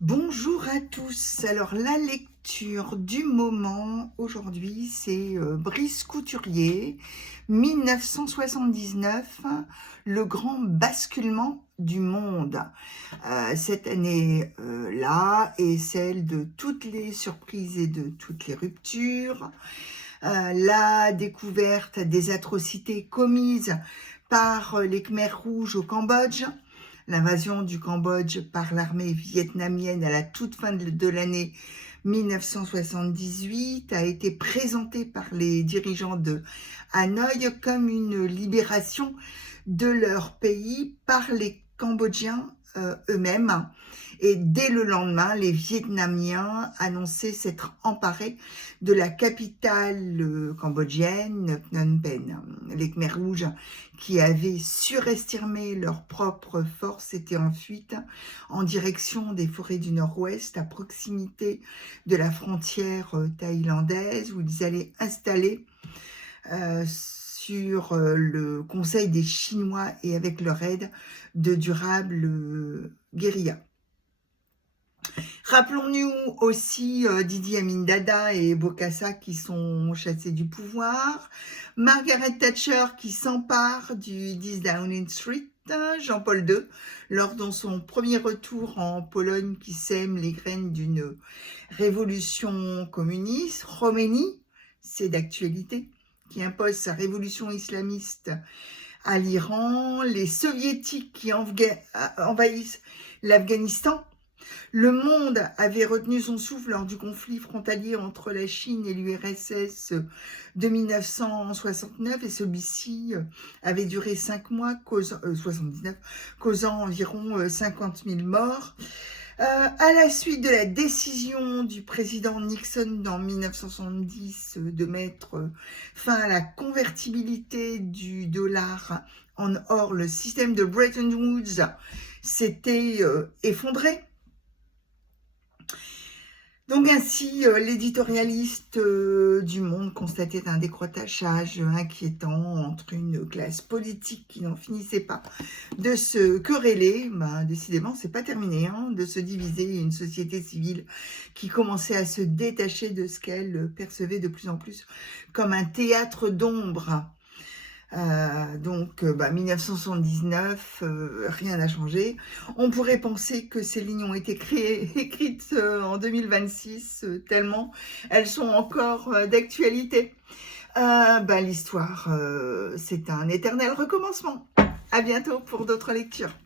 Bonjour à tous. Alors la lecture du moment aujourd'hui, c'est Brice Couturier, 1979, le grand basculement du monde. Cette année-là est celle de toutes les surprises et de toutes les ruptures. La découverte des atrocités commises par les Khmers rouges au Cambodge, l'invasion du Cambodge par l'armée vietnamienne à la toute fin de l'année 1978 a été présentée par les dirigeants de Hanoï comme une libération de leur pays par les Cambodgiens eux-mêmes. Et dès le lendemain, les Vietnamiens annonçaient s'être emparés de la capitale cambodgienne, Phnom Penh. Les Khmers rouges, qui avaient surestimé leurs propres forces, étaient en fuite en direction des forêts du Nord-Ouest, à proximité de la frontière thaïlandaise, où ils allaient installer sur le conseil des Chinois et avec leur aide de durables guérillas. Rappelons-nous aussi Didi Amin Dada et Bokassa qui sont chassés du pouvoir, Margaret Thatcher qui s'empare du 10 Downing Street, Jean-Paul II, lors de son premier retour en Pologne qui sème les graines d'une révolution communiste, Khomeini, c'est d'actualité, qui impose sa révolution islamiste à l'Iran, les soviétiques qui envahissent l'Afghanistan. Le monde avait retenu son souffle lors du conflit frontalier entre la Chine et l'URSS de 1969 et celui-ci avait duré 5 mois, 79, causant environ 50 000 morts. À la suite de la décision du président Nixon en 1970 de mettre fin à la convertibilité du dollar en or, le système de Bretton Woods s'était effondré. Donc ainsi, l'éditorialiste du Monde constatait un décrochage inquiétant entre une classe politique qui n'en finissait pas de se quereller, décidément c'est pas terminé, de se diviser, et une société civile qui commençait à se détacher de ce qu'elle percevait de plus en plus comme un théâtre d'ombre. 1979, rien n'a changé. On pourrait penser que ces lignes ont été écrites en 2026, tellement elles sont encore d'actualité. L'histoire, c'est un éternel recommencement. À bientôt pour d'autres lectures.